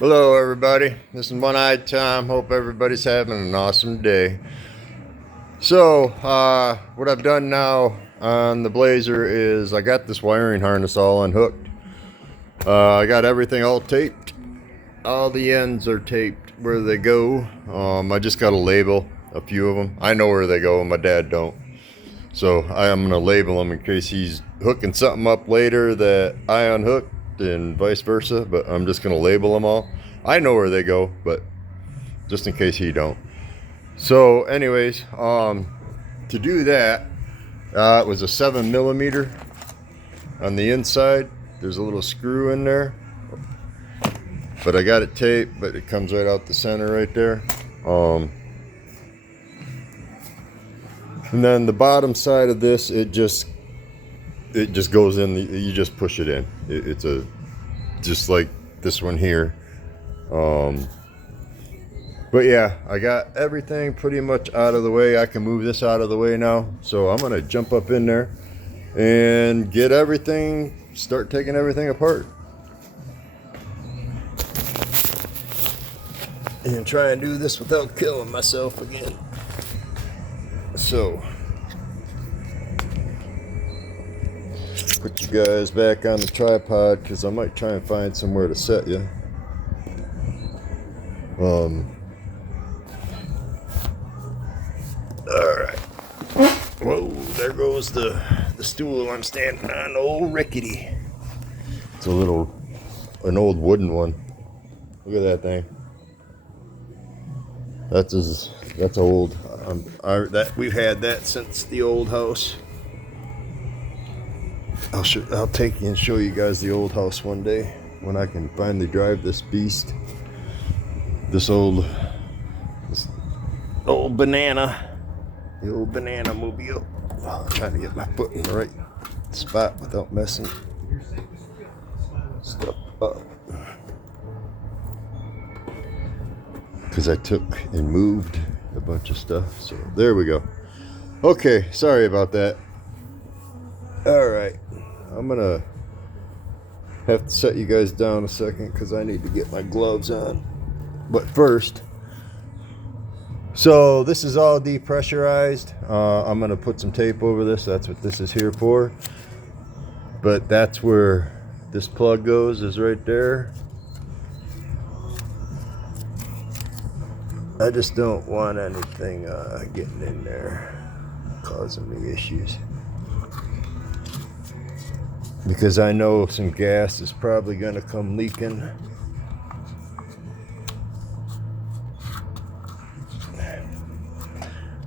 Hello everybody, this is One-Eyed Tom. Hope everybody's having an awesome day. So, what I've done now on the Blazer is I got this wiring harness all unhooked. I got everything all taped. All the ends are taped where they go. I just got to label a few of them. I know where they go, my dad don't. So I am going to label them in case he's hooking something up later that I unhooked and vice versa, but I'm just going to label them all. I know where they go, but just in case he don't. So anyways, to do that, it was a 7mm on the inside. There's a little screw in there, but I got it taped, but it comes right out the center right there. And then the bottom side of this, it just goes in. You just push it in. It's just like this one here. But yeah, I got everything pretty much out of the way. I can move this out of the way now. So I'm gonna jump up in there and get everything, start taking everything apart. And try and do this without killing myself again. So, put you guys back on the tripod because I might try and find somewhere to set you. Alright. Whoa, there goes the stool I'm standing on, old rickety. It's an old wooden one. Look at that thing. That's old. We've had that since the old house. I'll take you and show you guys the old house one day when I can finally drive this beast. This old banana. The old banana mobile. I'm trying to get my foot in the right spot without messing stuff up. Because I took and moved a bunch of stuff. So there we go. Okay, sorry about that. Alright, I'm gonna have to set you guys down a second because I need to get my gloves on. But first, so this is all depressurized. I'm gonna put some tape over this. That's what this is here for. But that's where this plug goes, is right there. I just don't want anything getting in there, causing me issues. Because I know some gas is probably gonna come leaking.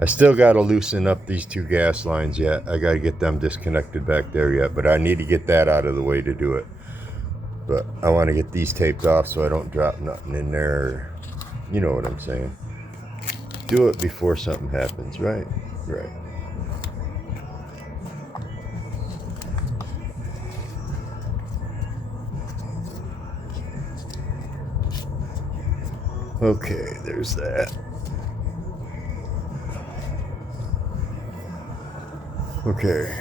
I still gotta loosen up these two gas lines yet. I gotta get them disconnected back there yet, but I need to get that out of the way to do it. But I wanna get these taped off so I don't drop nothing in there. You know what I'm saying. Do it before something happens, right? Right. Okay, there's that. Okay.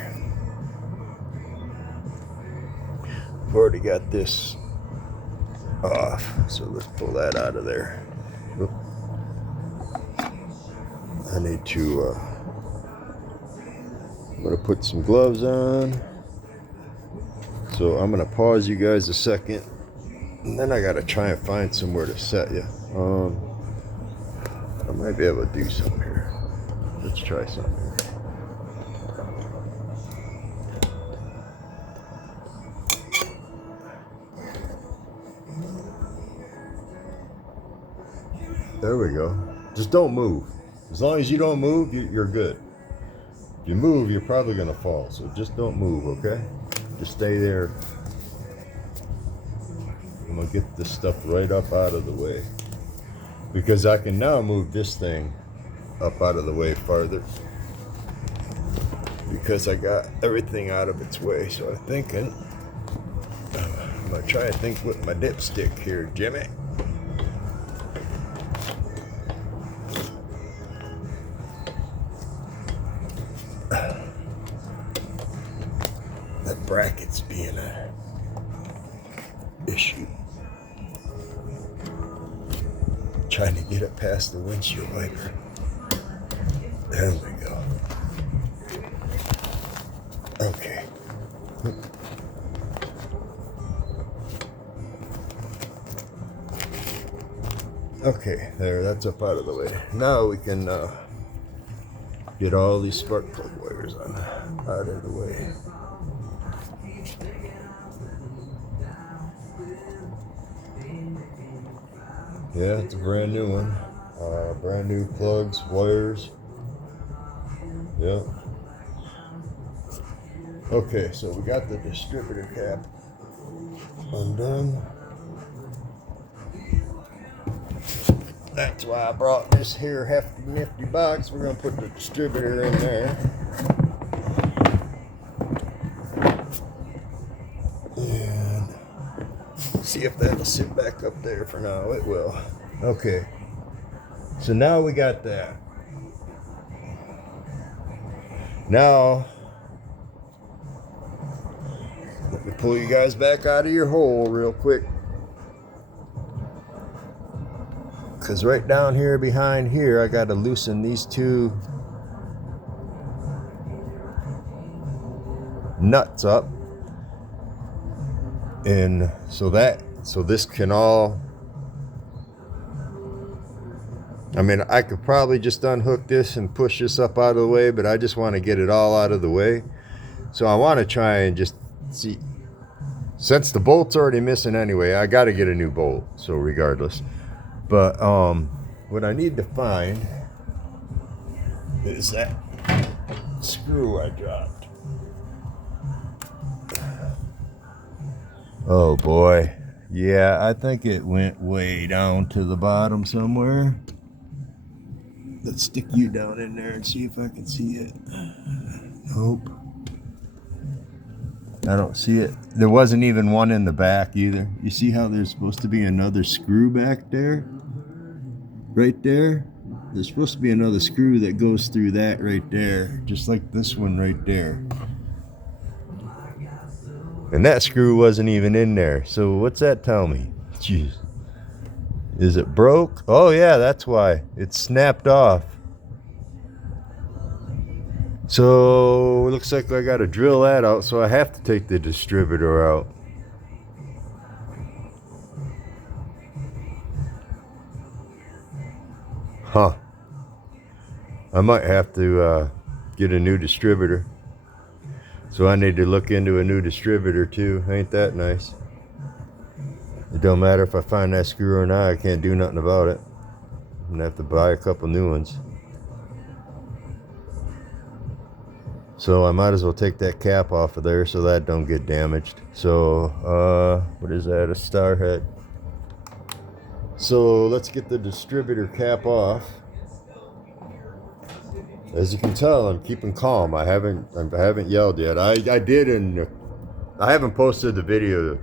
I've already got this off, so let's pull that out of there. Oop. I need to, I'm gonna put some gloves on. So I'm gonna pause you guys a second, and then I gotta try and find somewhere to set you. I might be able to do something here. Let's try something here. There we go. Just don't move. As long as you don't move, you're good. If you move, you're probably gonna fall. So just don't move, okay? Just stay there. I'm gonna get this stuff right up out of the way. Because I can now move this thing up out of the way farther. Because I got everything out of its way. So I'm thinking, I'm gonna try to think with my dipstick here, Jimmy. That bracket's being a issue. trying to get it past the windshield wiper. There we go. Okay. Okay, there, that's up out of the way. Now we can get all these spark plug wires out of the way. Yeah, it's a brand new one. Brand new plugs, wires. Yep. Okay, so we got the distributor cap undone. That's why I brought this here hefty nifty box. We're gonna put the distributor in there. And see if that'll sit back up there for now. It will. Okay. So now we got that. Now, let me pull you guys back out of your hole real quick. Because right down here behind here, I got to loosen these two nuts up. And so this can all, I mean, I could probably just unhook this and push this up out of the way, but I just want to get it all out of the way. So I want to try and just see, since the bolt's already missing anyway, I got to get a new bolt. So regardless. But what I need to find is that screw I dropped. Oh boy. Yeah, I think it went way down to the bottom somewhere. Let's stick you down in there and see if I can see it. Nope. I don't see it. There wasn't even one in the back either. You see how there's supposed to be another screw back there? Right there? There's supposed to be another screw that goes through that right there. Just like this one right there. And that screw wasn't even in there. So what's that tell me? Jeez. Is it broke? Oh yeah, that's why. It snapped off. So it looks like I got to drill that out, so I have to take the distributor out. Huh. I might have to get a new distributor. So I need to look into a new distributor too. Ain't that nice? It don't matter if I find that screw or not. I can't do nothing about it. I'm gonna have to buy a couple new ones. So I might as well take that cap off of there so that don't get damaged. So what is that? A star head. So let's get the distributor cap off. As you can tell, I'm keeping calm. I haven't yelled yet. I did, and I haven't posted the videos.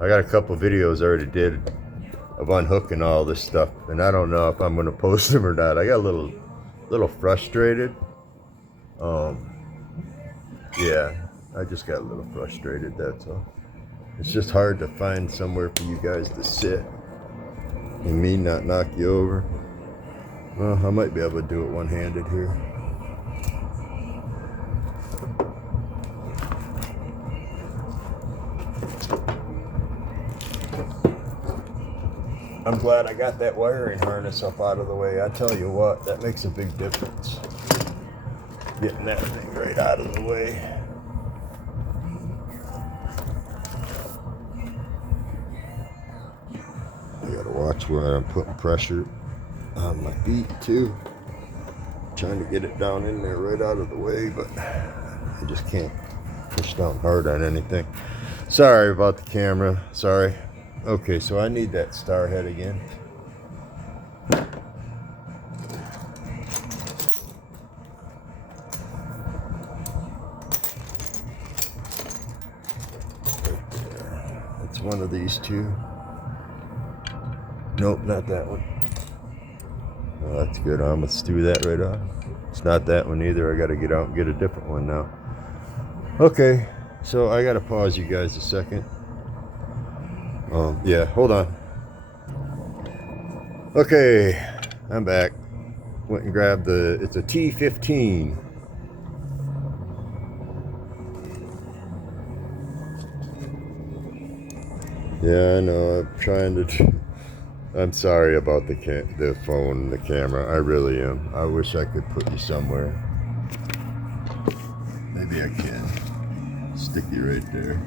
I got a couple videos I already did of unhooking all this stuff, and I don't know if I'm going to post them or not. I got a little frustrated. Yeah, I just got a little frustrated, that's all. It's just hard to find somewhere for you guys to sit and me not knock you over. Well, I might be able to do it one-handed here. I'm glad I got that wiring harness up out of the way. I tell you what, that makes a big difference. Getting that thing right out of the way. I gotta watch where I'm putting pressure on my feet too. Trying to get it down in there right out of the way, but I just can't push down hard on anything. Sorry about the camera, sorry. Okay, so I need that star head again. It's one of these two. Nope, not that one. Oh, that's good. I'm gonna stew that right off. It's not that one either. I gotta get out and get a different one now. Okay, so I gotta pause you guys a second. Yeah, hold on. Okay, I'm back. Went and grabbed it's a T15. Yeah, I know, I'm trying to, I'm sorry about the phone, the camera, I really am. I wish I could put you somewhere. Maybe I can. Stick you right there.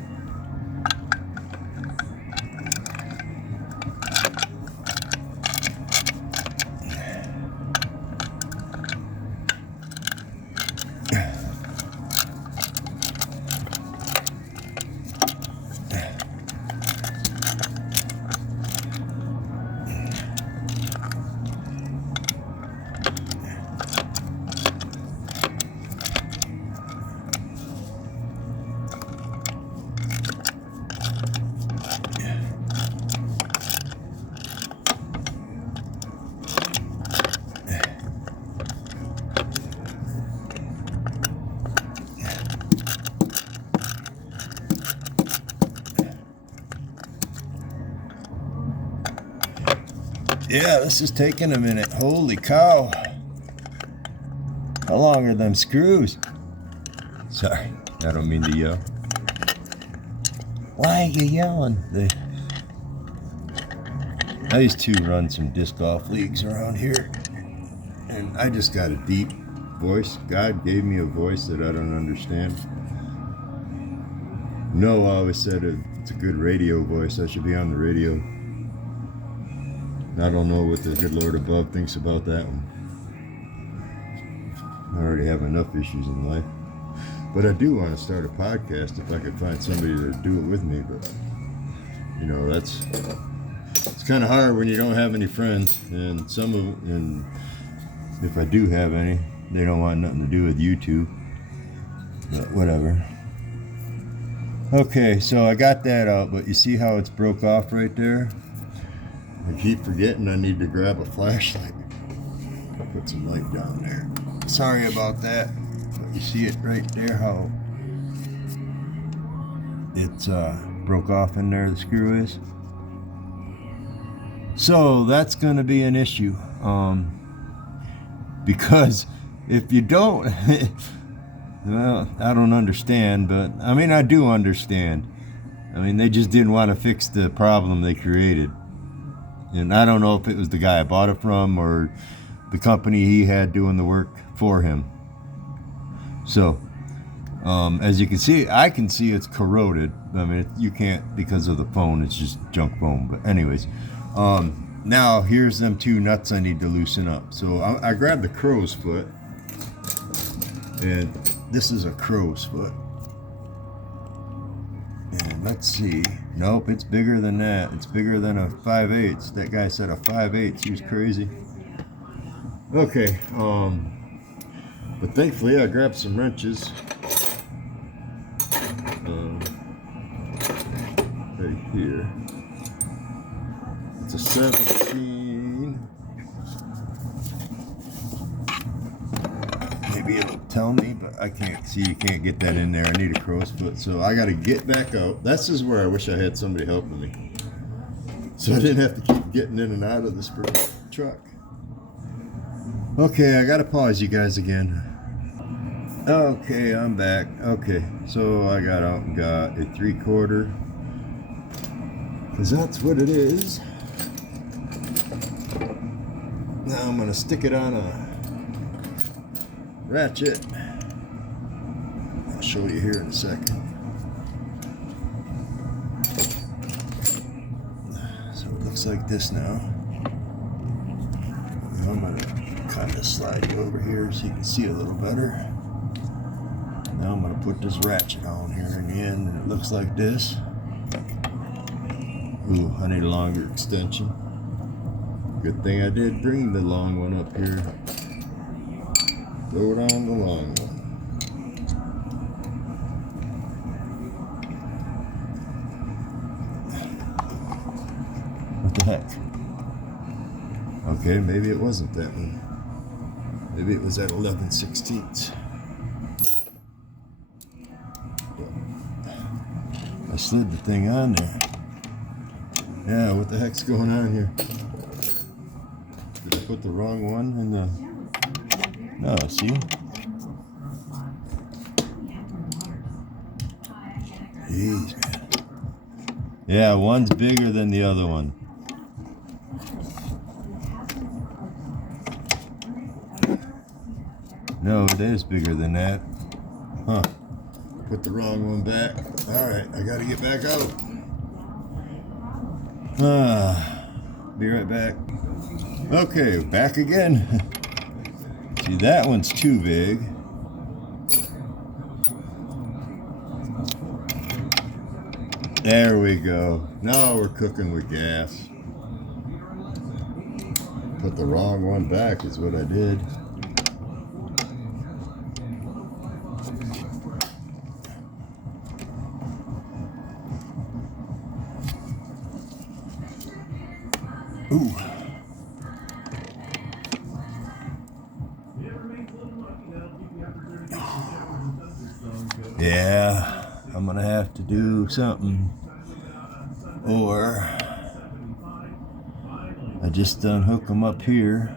Yeah, this is taking a minute. Holy cow. How long are them screws? Sorry, I don't mean to yell. Why are you yelling? I used to run some disc golf leagues around here, and I just got a deep voice. God gave me a voice that I don't understand. Noah always said it's a good radio voice. I should be on the radio. I don't know what the good Lord above thinks about that one. I already have enough issues in life. But I do want to start a podcast if I could find somebody to do it with me. But, you know, it's kind of hard when you don't have any friends. And and if I do have any, they don't want nothing to do with YouTube. But whatever. Okay, so I got that out, but you see how it's broke off right there? I keep forgetting I need to grab a flashlight. Put some light down there. Sorry about that. But you see it right there, how it's broke off in there, the screw is. So that's going to be an issue. Because if you don't, well, I don't understand, but I mean, I do understand. I mean, they just didn't want to fix the problem they created. And I don't know if it was the guy I bought it from or the company he had doing the work for him. So, as you can see, I can see it's corroded. I mean, you can't because of the phone. It's just junk foam. But anyways, now here's them two nuts I need to loosen up. So I grabbed the crow's foot. And this is a crow's foot. And let's see. Nope, it's bigger than that. It's bigger than a 5/8. That guy said a 5/8. He was crazy. Okay, but thankfully I grabbed some wrenches. Right here. It's a 17. Maybe it'll tell me, but I can't see. You can't get that in there. I need a crow's foot, so I got to get back out. This is where I wish I had somebody helping me, so I didn't have to keep getting in and out of this truck. Okay, I got to pause you guys again. Okay, I'm back. Okay, so I got out and got a 3/4, because that's what it is. Now I'm going to stick it on a ratchet. I'll show you here in a second. So it looks like this now. I'm going to kind of slide you over here so you can see a little better. Now I'm going to put this ratchet on here in the end, and it looks like this. Ooh, I need a longer extension. Good thing I did bring the long one up here. Throw it on the long one. What the heck? Okay, maybe it wasn't that one. Maybe it was at 11/16. I slid the thing on there. Yeah, what the heck's going on here? Did I put the wrong one in the... No, see? Jeez, man. Yeah, one's bigger than the other one. No, it is bigger than that. Huh. Put the wrong one back. Alright, I gotta get back out. Be right back. Okay, back again. See, that one's too big. There we go. Now we're cooking with gas. Put the wrong one back is what I did. Ooh. Yeah, I'm gonna have to do something, or I just unhook them up here,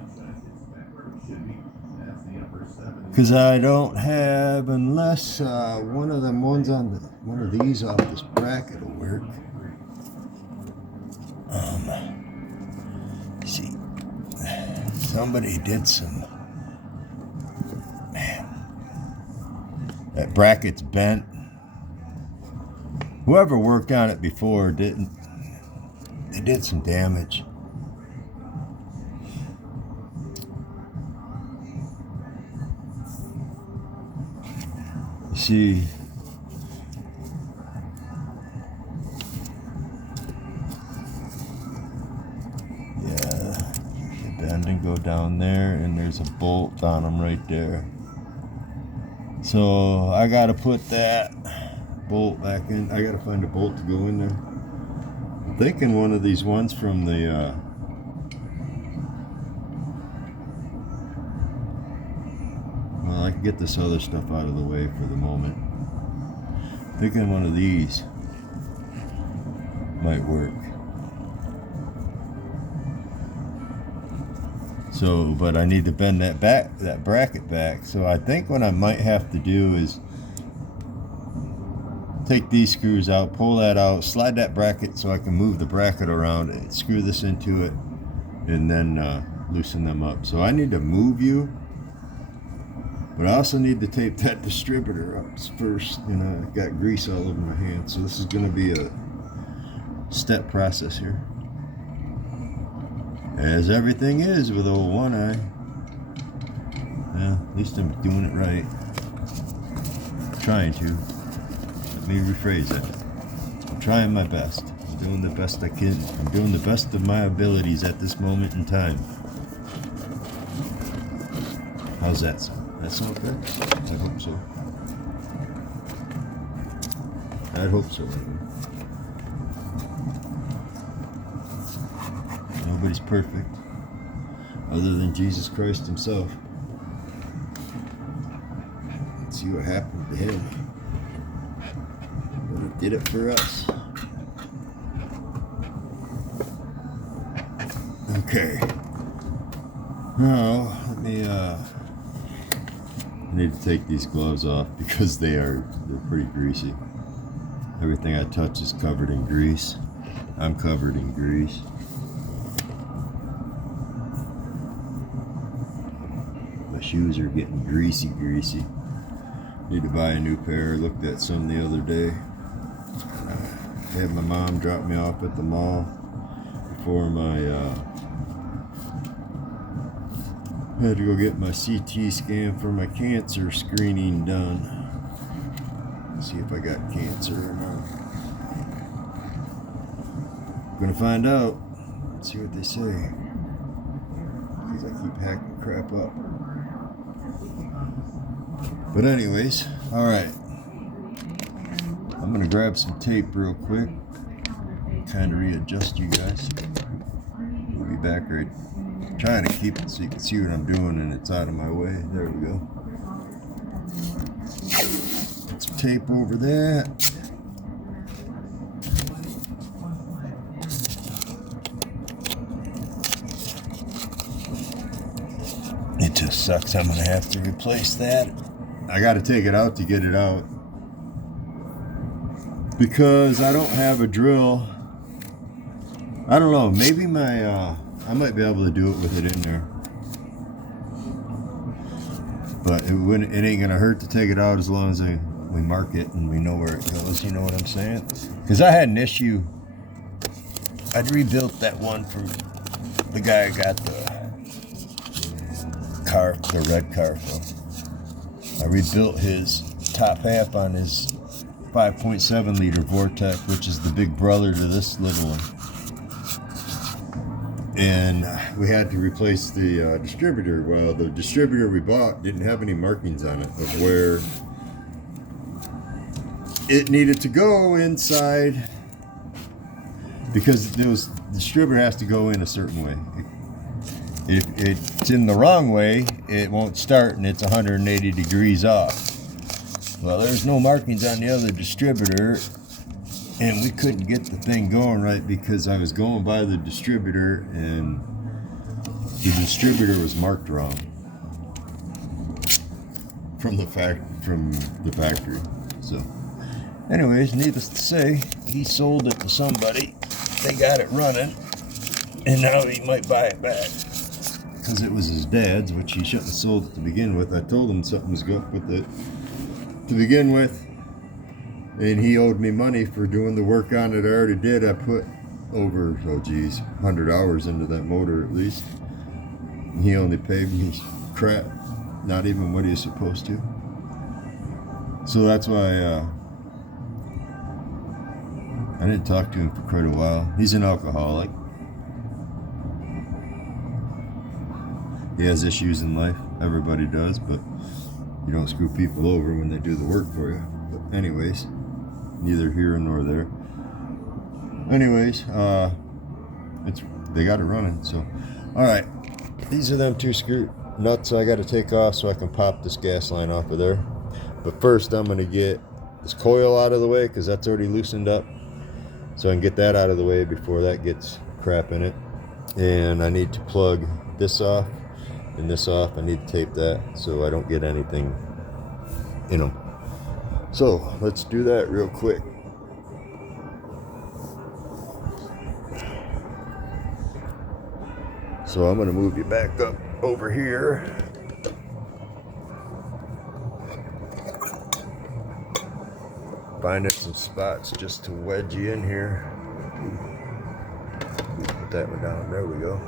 because I don't have, unless one of them ones on one of these off this bracket will work. See, somebody did some, man, that bracket's bent. Whoever worked on it before they did some damage. You see, bend and go down there, and there's a bolt on them right there. So I gotta put that bolt back in. I gotta find a bolt to go in there. I'm thinking one of these ones from the well, I can get this other stuff out of the way for the moment. I'm thinking one of these might work. So, but I need to bend that bracket back. So I think what I might have to do is take these screws out, pull that out, slide that bracket so I can move the bracket around it, screw this into it, and then loosen them up. So I need to move you, but I also need to tape that distributor up first. You know, I've got grease all over my hands, so this is going to be a step process here. As everything is with old One Eye. Yeah, at least I'm doing it right. Trying to. Let me rephrase that. I'm trying my best. I'm doing the best I can. I'm doing the best of my abilities at this moment in time. How's that sound? That sound good? I hope so. I'd hope so. Nobody's perfect, other than Jesus Christ himself. Let's see what happened to him. But he did it for us. Okay. Now, I need to take these gloves off because they're pretty greasy. Everything I touch is covered in grease. I'm covered in grease. My shoes are getting greasy. Need to buy a new pair. Looked at some the other day. Had my mom drop me off at the mall before my had to go get my CT scan for my cancer screening done. See if I got cancer or not. Gonna find out. Let's see what they say. Because I keep hacking crap up. But anyways, alright. I'm gonna grab some tape real quick. Kind of readjust you guys. We'll be back right. Trying to keep it so you can see what I'm doing and it's out of my way. There we go. Put some tape over that. It just sucks. I'm gonna have to replace that. I gotta take it out to get it out because I don't have a drill. I don't know, maybe I might be able to do it with it in there, but it ain't gonna hurt to take it out as long as we mark it and we know where it goes, you know what I'm saying? Because I had an issue. I'd rebuilt that one from the guy I got the red car from. I rebuilt his top half on his 5.7 liter Vortec, which is the big brother to this little one. And we had to replace the distributor. Well, the distributor we bought didn't have any markings on it of where it needed to go inside, because the distributor has to go in a certain way. If it's in the wrong way, it won't start and it's 180 degrees off. Well, there's no markings on the other distributor, and we couldn't get the thing going right because I was going by the distributor and the distributor was marked wrong from the factory. So anyways, needless to say, he sold it to somebody. They got it running, and now he might buy it back because it was his dad's, which he shouldn't have sold it to begin with. I told him something was up with it to begin with, and he owed me money for doing the work on it. I already did. I put over 100 hours into that motor at least. And he only paid me crap, not even what he was supposed to. So that's why I didn't talk to him for quite a while. He's an alcoholic. He has issues in life. Everybody does, but you don't screw people over when they do the work for you. But anyways, neither here nor there. Anyways, they got it running. So, all right, these are them two screw nuts I got to take off so I can pop this gas line off of there. But first, I'm gonna get this coil out of the way because that's already loosened up, so I can get that out of the way before that gets crap in it. And I need to plug this off and this off. I need to tape that so I don't get anything in them. So let's do that real quick. So I'm gonna move you back up over here. Finding some spots just to wedge you in here. Put that one down. There we go.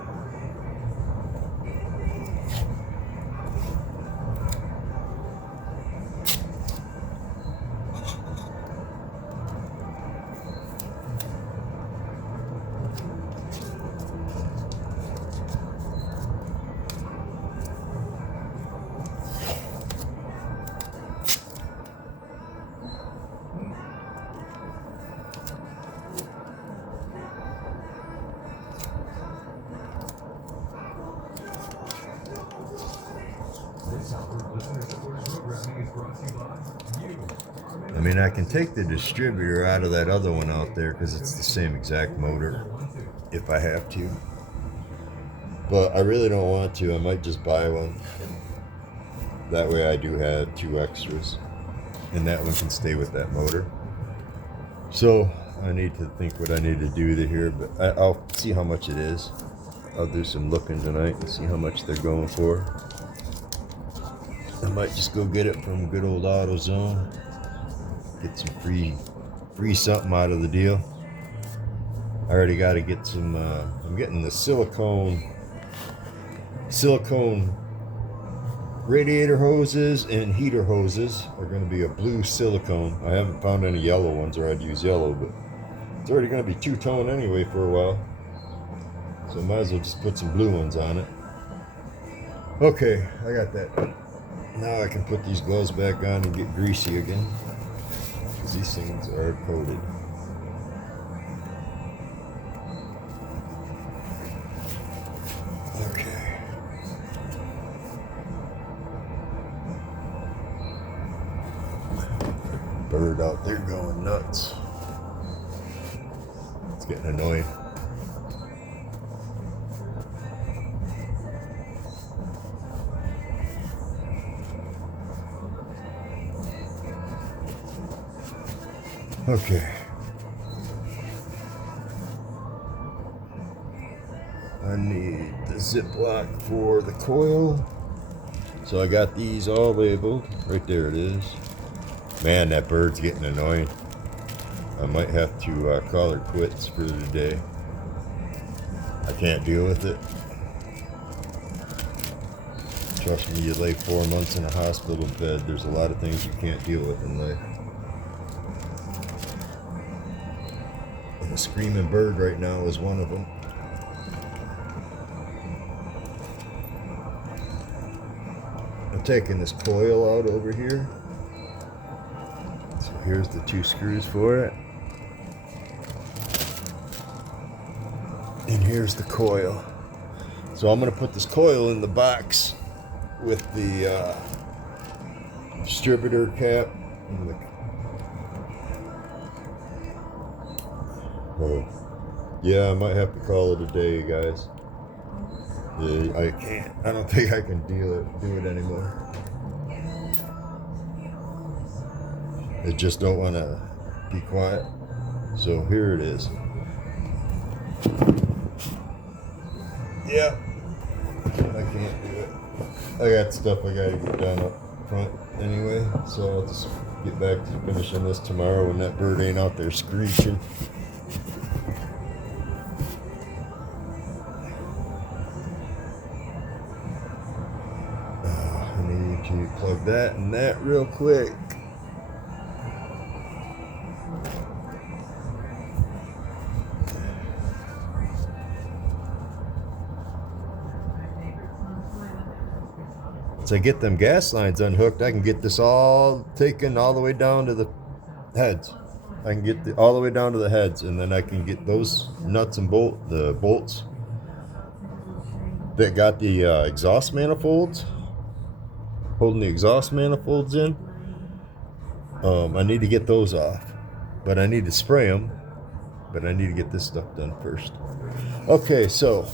I mean, I can take the distributor out of that other one out there because it's the same exact motor if I have to. But I really don't want to. I might just buy one. That way I do have two extras. And that one can stay with that motor. So I need to think what I need to do here, but I'll see how much it is. I'll do some looking tonight and see how much they're going for. I might just go get it from good old AutoZone. Get some free something out of the deal. I already got to get some, I'm getting the silicone radiator hoses and heater hoses are going to be a blue silicone. I haven't found any yellow ones, or I'd use yellow, but it's already going to be two-tone anyway for a while. So I might as well just put some blue ones on it. Okay, I got that. Now I can put these gloves back on and get greasy again, because these things are coated. Okay. Bird out there going nuts. It's getting annoying. Okay. I need the Ziploc for the coil. So I got these all labeled. Right there it is. Man, that bird's getting annoying. I might have to call her quits for today. I can't deal with it. Trust me, you lay 4 months in a hospital bed, there's a lot of things you can't deal with in life. And a screaming bird right now is one of them. I'm taking this coil out over here. So here's the 2 screws for it. And here's the coil. So I'm going to put this coil in the box with the distributor cap. And the... Oh. Yeah, I might have to call it a day, guys. Yeah, I can't. I don't think I can do it anymore. I just don't want to be quiet. So here it is. Yeah, I can't do it. I got stuff I gotta get done up front anyway, so I'll just get back to finishing this tomorrow when that bird ain't out there screeching. I need to plug that and that real quick. Once I get them gas lines unhooked, I can get this all taken all the way down to the heads. I can get all the way down to the heads, and then I can get those nuts and the bolts that got the exhaust manifolds, holding the exhaust manifolds in. I need to get those off, but I need to spray them. But I need to get this stuff done first. Okay, so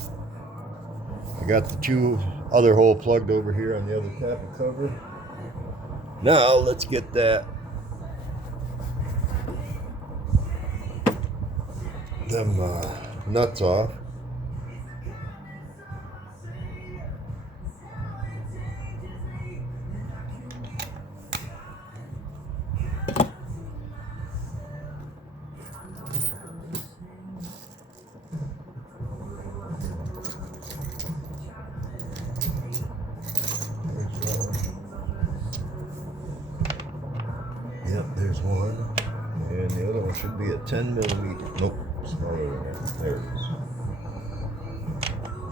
I got the 2 other hole plugged over here on the other tappet cover. Now let's get that them nuts off. Yep, there's one. And the other one should be a 10 millimeter. Nope, smaller than that. There it is.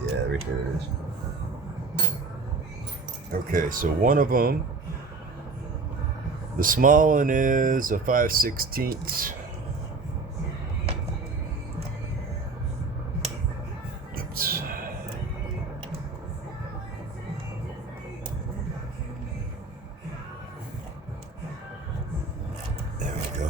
Yeah, right there it is. Okay, so one of them, the small one is a 5/16. Oops. There we go.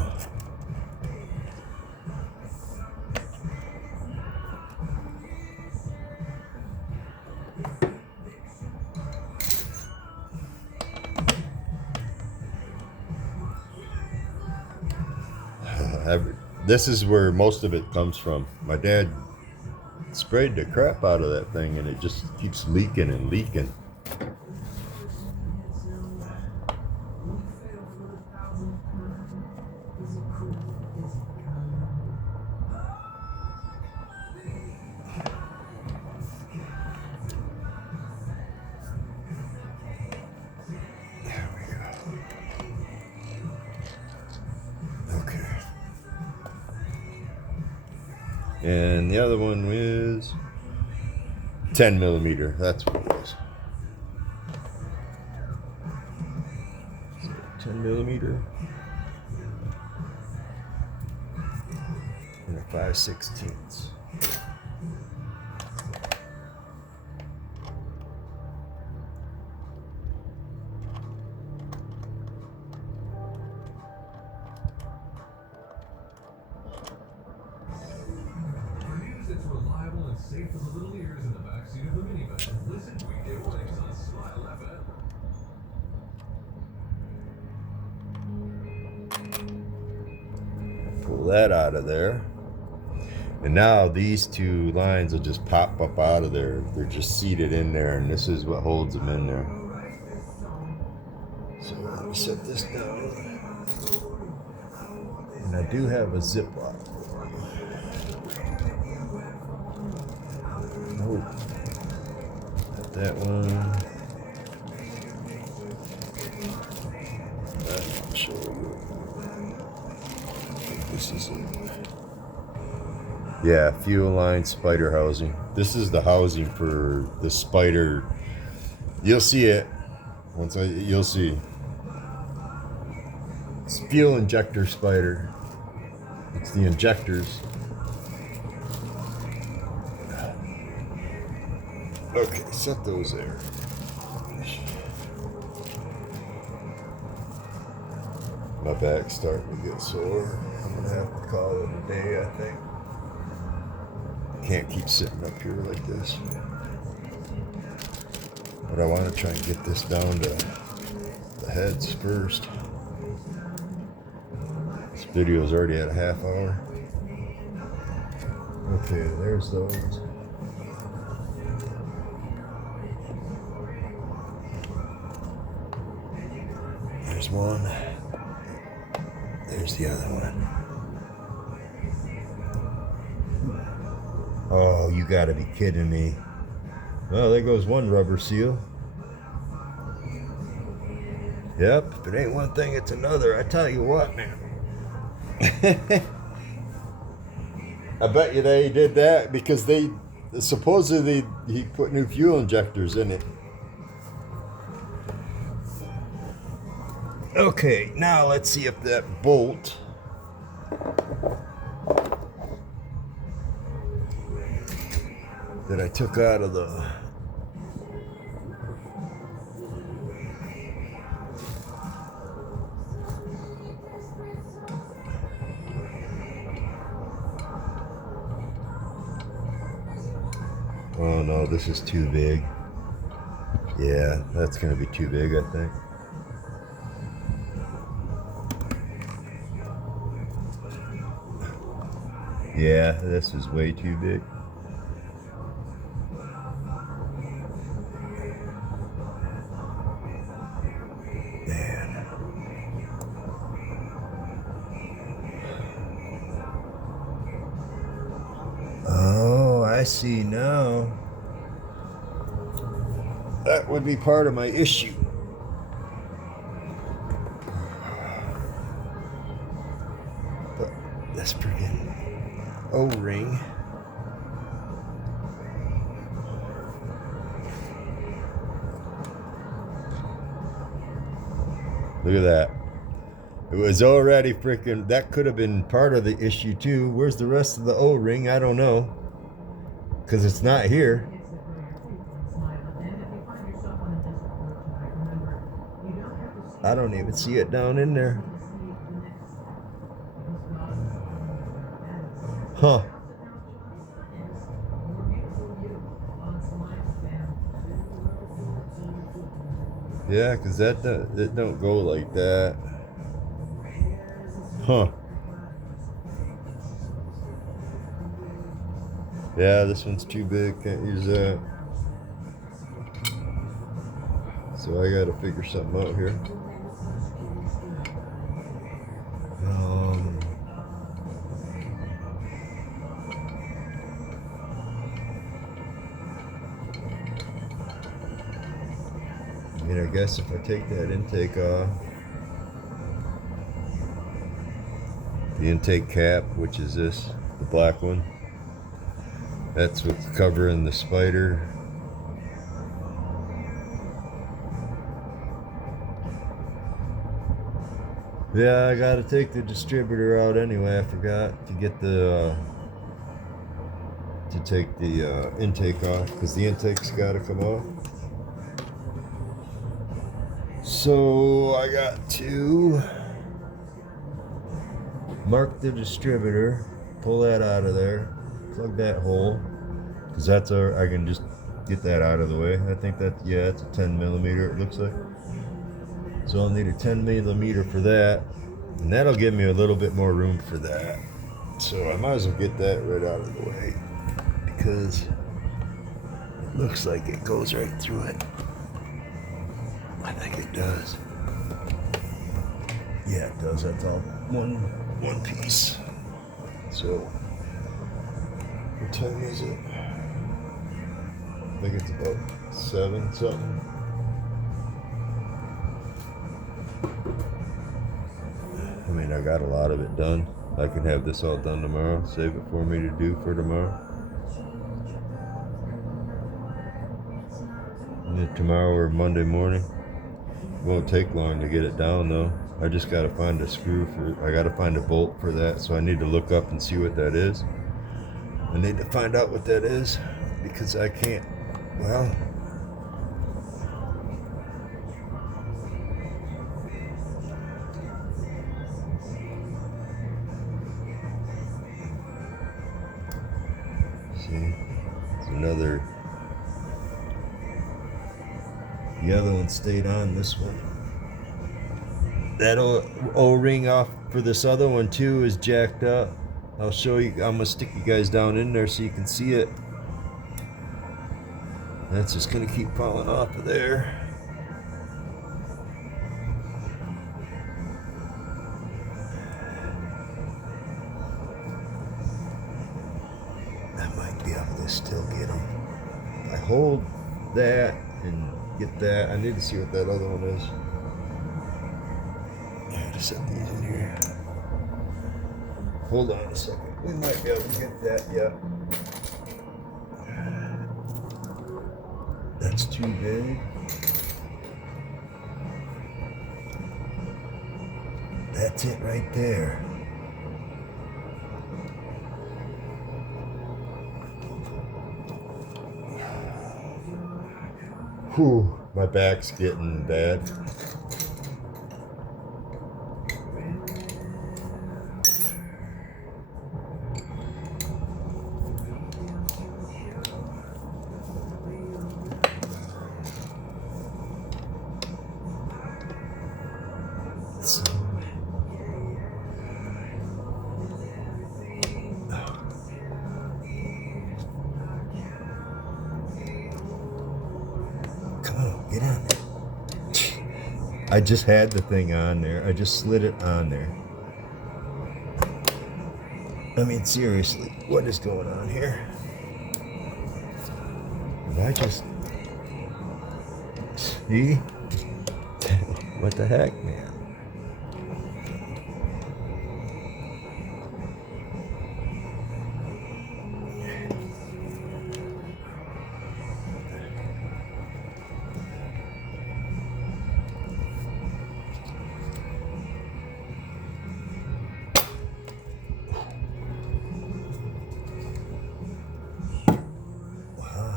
This is where most of it comes from. My dad sprayed the crap out of that thing, and it just keeps leaking and leaking. There we go. Okay. And the other one is 10 millimeter. That's what it was. 10 millimeter. And a 5/16. Safe for the little ears in the backseat of the minivan. Listen weekday mornings on Smile FM. that out of there. And now these two lines will just pop up out of there. They're just seated in there, and this is what holds them in there. So let me set this down. And I do have a Ziploc. Oh, got that one. I'll show you. This is it. Yeah, fuel line spider housing. This is the housing for the spider. You'll see it. You'll see. It's fuel injector spider. It's the injectors. Okay, set those there. My back's starting to get sore. I'm gonna have to call it a day, I think. Can't keep sitting up here like this. But I want to try and get this down to the heads first. This video is already at a half hour. Okay, there's those. There's one. There's the other one. Oh, you gotta be kidding me. Well, there goes one rubber seal. Yep, if it ain't one thing, it's another. I tell you what, man. I bet you they did that because they supposedly he put new fuel injectors in it. Okay, now let's see if that bolt that I took out of the oh no, this is too big. Yeah, that's gonna be too big, I think. Yeah, this is way too big. Man. Oh, I see now. That would be part of my issue. But this freaking O-ring. Look at that. It was already freaking, that could have been part of the issue too. Where's the rest of the O-ring? I don't know. Because it's not here. I don't even see it down in there. Huh. Yeah, because that don't go like that. Huh. Yeah, this one's too big. Can't use that. So I gotta figure something out here. I mean, I guess if I take that intake off, the intake cap, which is this, the black one, that's what's covering the spider. Yeah, I gotta take the distributor out anyway. I forgot to get the to take the intake off because the intake's gotta come off. So I got to mark the distributor, pull that out of there, plug that hole, because that's I can just get that out of the way. I think that, yeah, it's a 10 millimeter, it looks like. So I'll need a 10 millimeter for that, and that'll give me a little bit more room for that. So I might as well get that right out of the way because it looks like it goes right through it. I think it does. Yeah, it does. That's all one piece. So what time is it? I think it's about 7 something. I mean, I got a lot of it done. I can have this all done tomorrow. Save it for me to do for tomorrow. And then tomorrow or Monday morning. Won't take long to get it down though. I just gotta find a screw I gotta find a bolt for that, so I need to look up and see what that is. I need to find out what that is because I can't, well, see, it's another, the other one stayed on, this one. That O-ring off for this other one too is jacked up. I'll show you, I'm gonna stick you guys down in there so you can see it. That's just gonna keep falling off of there. I might be able to still get them. If I hold that and get that, I need to see what that other one is. I gotta set these in here. Hold on a second. We might be able to get that, yeah. That's too big. That's it right there. Whew, my back's getting bad. Get on there. I just had the thing on there. I just slid it on there. I mean, seriously, what is going on here? Did I just... See? What the heck, man?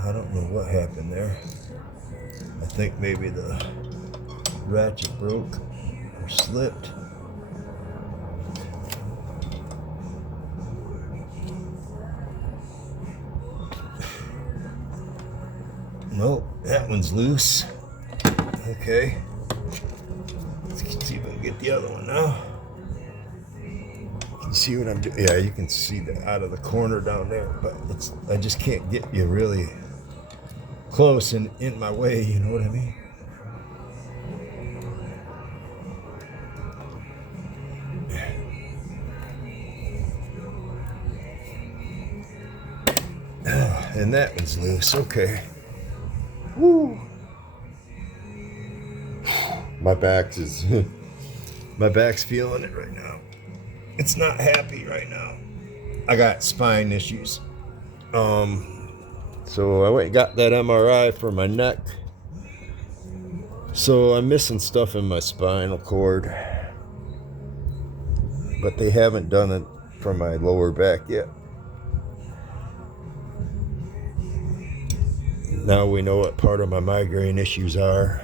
I don't know what happened there. I think maybe the ratchet broke or slipped. Nope, that one's loose. Okay. Let's see if I can get the other one now. You see what I'm doing? Yeah, you can see that out of the corner down there, but I just can't get you really close and in my way, you know what I mean? And that one's loose, okay. Woo. My back's feeling it right now. It's not happy right now. I got spine issues. So I went and got that MRI for my neck. So I'm missing stuff in my spinal cord. But they haven't done it for my lower back yet. Now we know what part of my migraine issues are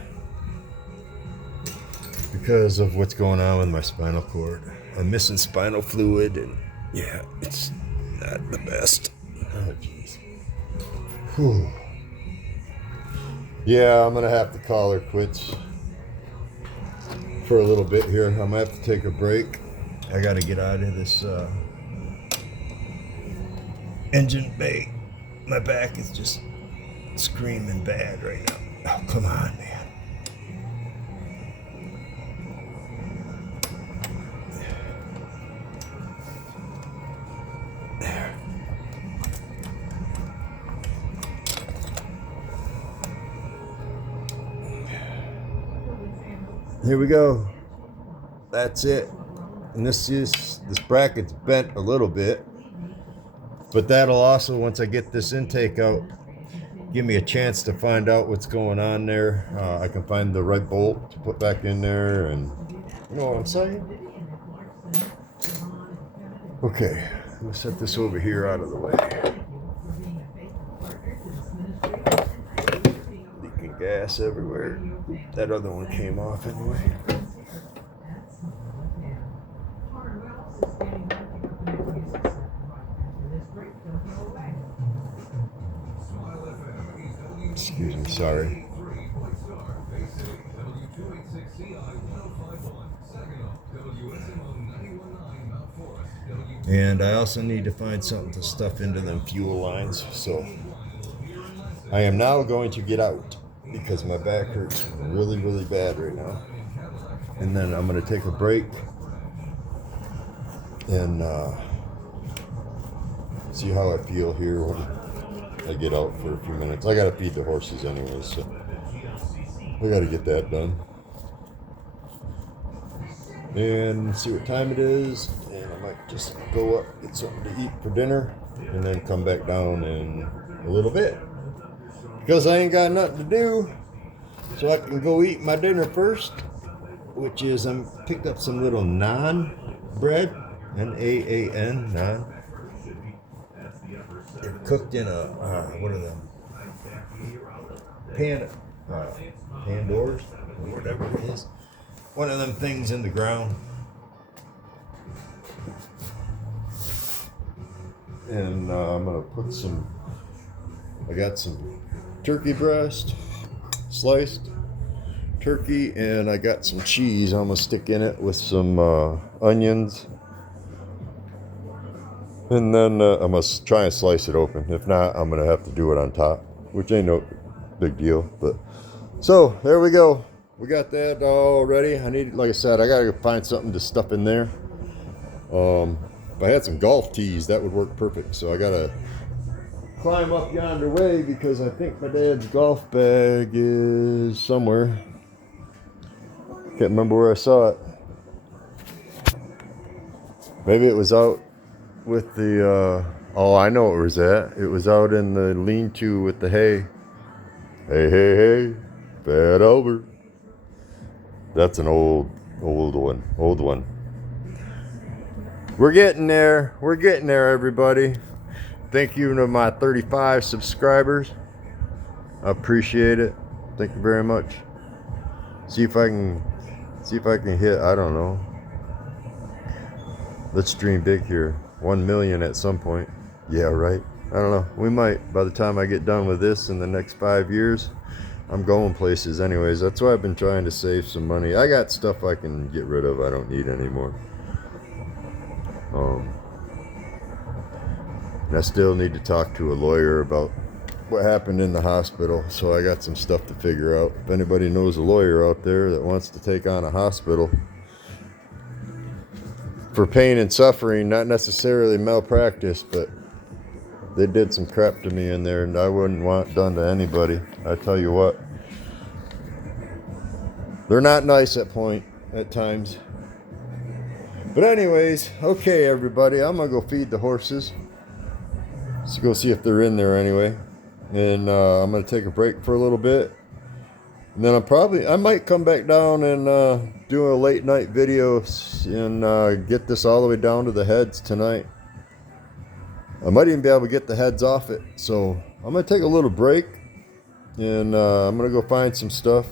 because of what's going on with my spinal cord. I'm missing spinal fluid, and yeah, it's not the best. Oh, jeez. Whew. Yeah, I'm gonna have to call her quits for a little bit here. I'm gonna have to take a break. I gotta get out of this engine bay. My back is just screaming bad right now. Oh, come on, man. There. Here we go. That's it. And this bracket's bent a little bit, but that'll also, once I get this intake out, give me a chance to find out what's going on there. I can find the right bolt to put back in there, and you know what I'm saying? Okay, I'm gonna set this over here out of the way. Leaking gas everywhere. That other one came off anyway. Excuse me, sorry. And I also need to find something to stuff into them fuel lines. So I am now going to get out because my back hurts really, really bad right now. And then I'm going to take a break and see how I feel here when I get out for a few minutes. I got to feed the horses anyway, so I got to get that done. And see what time it is, and I might just go up, get something to eat for dinner, and then come back down in a little bit. Because I ain't got nothing to do, so I can go eat my dinner first, which is I picked up some little naan bread, N-A-A-N, naan. They're cooked in a, what are them? Pandoors, or whatever it is. One of them things in the ground. And I'm gonna put I got some turkey breast, sliced turkey, and I got some cheese I'm gonna stick in it with some onions. And then I'm gonna try and slice it open. If not, I'm gonna have to do it on top, which ain't no big deal. But so there we go. We got that all ready. I need, like I said, I gotta find something to stuff in there. If I had some golf tees, that would work perfect. So I gotta climb up yonder way because I think my dad's golf bag is somewhere. Can't remember where I saw it. Maybe it was out with the, oh, I know where it was at. It was out in the lean-to with the hay. Hey, hey, hey, fed over. That's an old one. We're getting there, everybody. Thank you to my 35 subscribers. I appreciate it. Thank you very much. See if I can hit, I don't know. Let's dream big here. 1 million at some point. Yeah, right. I don't know. We might. By the time I get done with this in the next 5 years, I'm going places anyways. That's why I've been trying to save some money. I got stuff I can get rid of. I don't need anymore. And I still need to talk to a lawyer about what happened in the hospital. So I got some stuff to figure out. If anybody knows a lawyer out there that wants to take on a hospital for pain and suffering, not necessarily malpractice, but they did some crap to me in there, and I wouldn't want it done to anybody. I tell you what, they're not nice at times. But anyways, okay, everybody, I'm gonna go feed the horses. Let's go see if they're in there anyway, and I'm gonna take a break for a little bit, and then I might come back down and do a late night video and get this all the way down to the heads tonight. I might even be able to get the heads off it. So I'm going to take a little break, and I'm going to go find some stuff,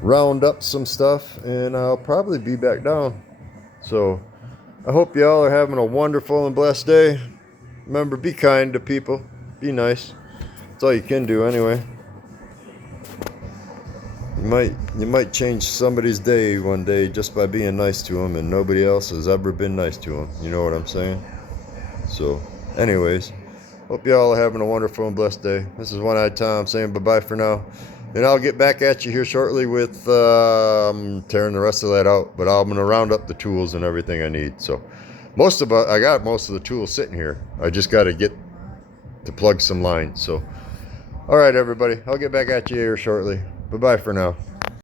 round up some stuff, and I'll probably be back down. So I hope y'all are having a wonderful and blessed day. Remember, be kind to people. Be nice. That's all you can do anyway. You might change somebody's day one day just by being nice to them, and nobody else has ever been nice to them. You know what I'm saying? So, anyways, hope y'all are having a wonderful and blessed day. This is One-Eyed Tom saying bye-bye for now. And I'll get back at you here shortly with tearing the rest of that out. But I'm going to round up the tools and everything I need. So, I got most of the tools sitting here. I just got to get to plug some lines. So, all right, everybody. I'll get back at you here shortly. Bye-bye for now.